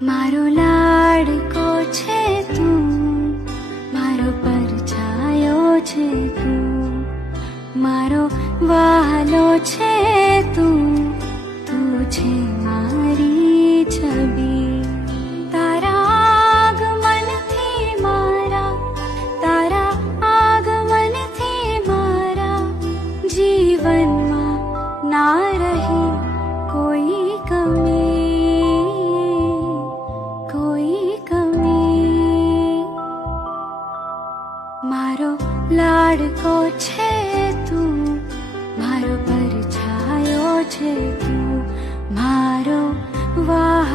મારો લાડકો છે તું, મારો પરછાયો છે તું, મારો વહાલો છે તું, તું છે મારી છબી. તારા આગમનથી જીવનમાં ના રહી કોઈ કમી. મારો લાડકો છે તું, મારો પરછાયો છે તું, મારો વાહ